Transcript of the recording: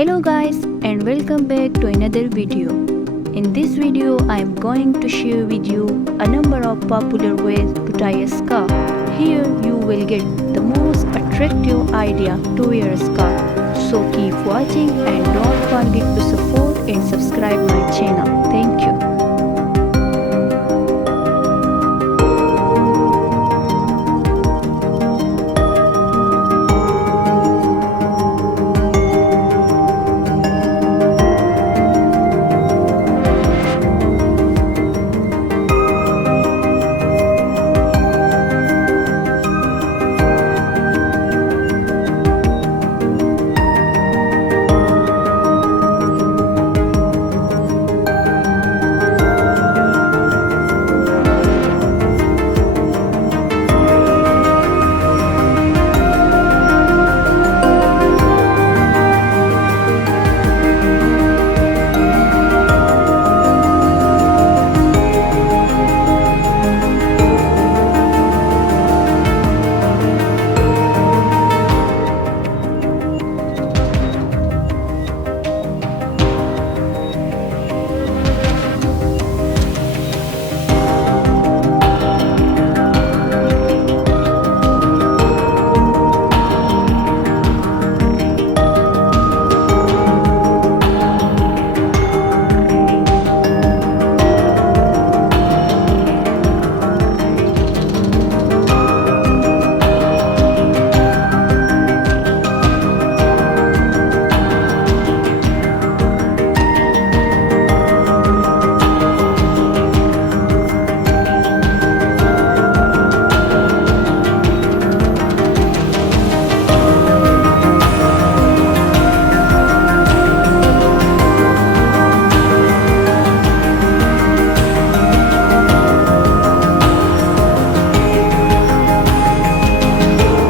Hello guys and welcome back to another video. In this video I am going to share with you a number of popular ways to tie a scarf. Here you will get the most attractive idea to wear a scarf. So keep watching and don't forget to support and subscribe my channel. Thank you.